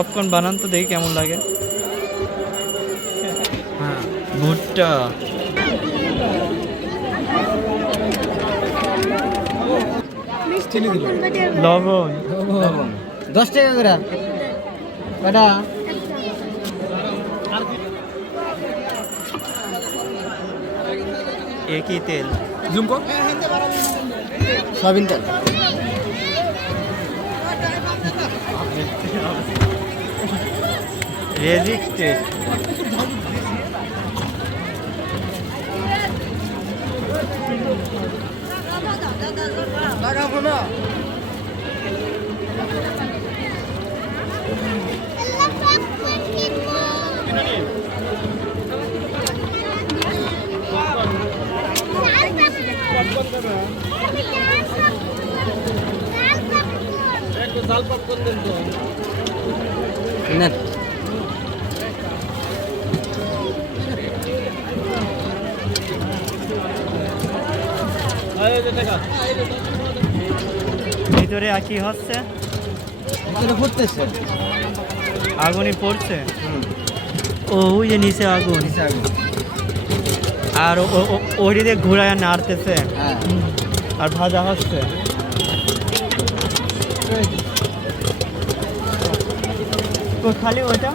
Popcorn বানান তো দেখি কেমন লাগে। হ্যাঁ, ভুট্টা লবণ 10 টাকা করে কটা একই তেল জুম কর সয়াবিন তেল রেজিস্টেড লাগাবো না জাল পপকর্ন দেন তো না ভিতরে আর কি হচ্ছে? ভিতরে ফুটতেছে আগুনই পড়ছে। ও ওই যে নিচে আগুন, আর ওই দিয়ে ঘুরায় নাড়তেছে আর ভাজা হচ্ছে। খালি ওইটা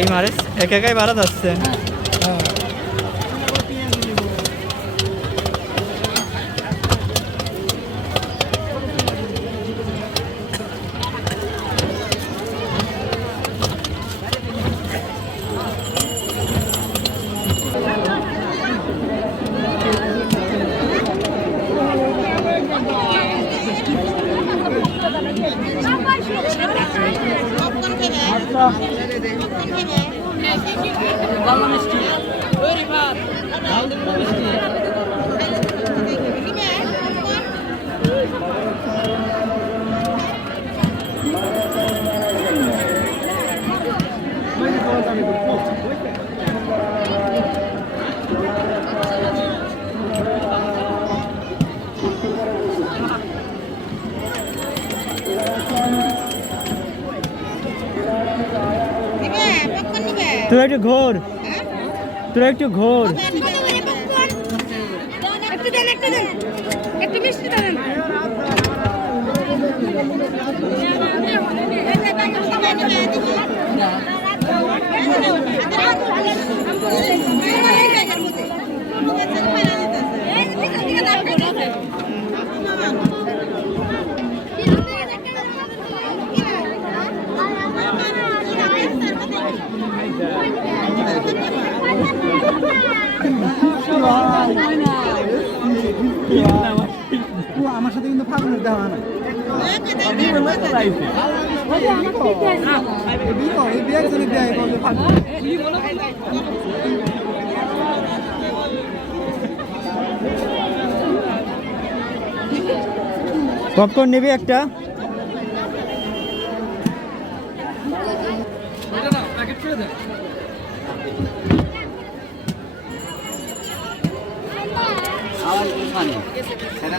এই মারে এক একাই বাড়া যাচ্ছে। তুই একটু ঘোর, তুই একটু ঘোর। একটু মিষ্টি দেন। আমার সাথে কিন্তু ফাগুনের দেওয়া না পপকর্ন নিবি একটা?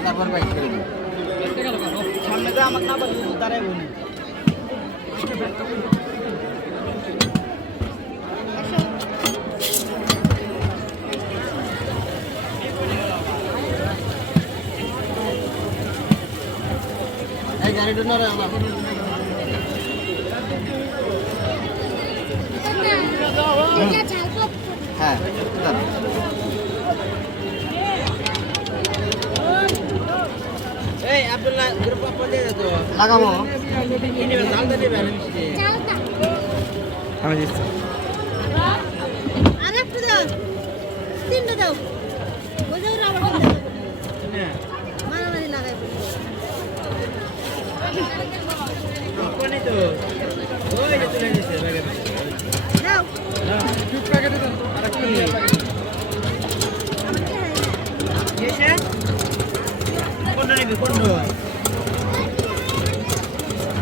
তারপর বাইক করে সামনে যা আমার না বলি দাঁড়াই বলি। এই গাড়িটা না রে আমার হ্যাঁ এই আব্দুল্লাহ গ্রুপ অফ করে দে তো লাগাবো ইনি জাল দে বেন মিষ্টি আমি দিচ্ছি। আরেকটু দাও, তিনটা দাও। ওই যে ওরা আবার মারামারি লাগাই কোনি তো ওই যে তুলে দিছে ব্যাগে দাও। ঠিক প্যাকেটে দেন আর একটু দিয়ে এসে কোন নিবি কোন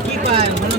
কি পায় মনে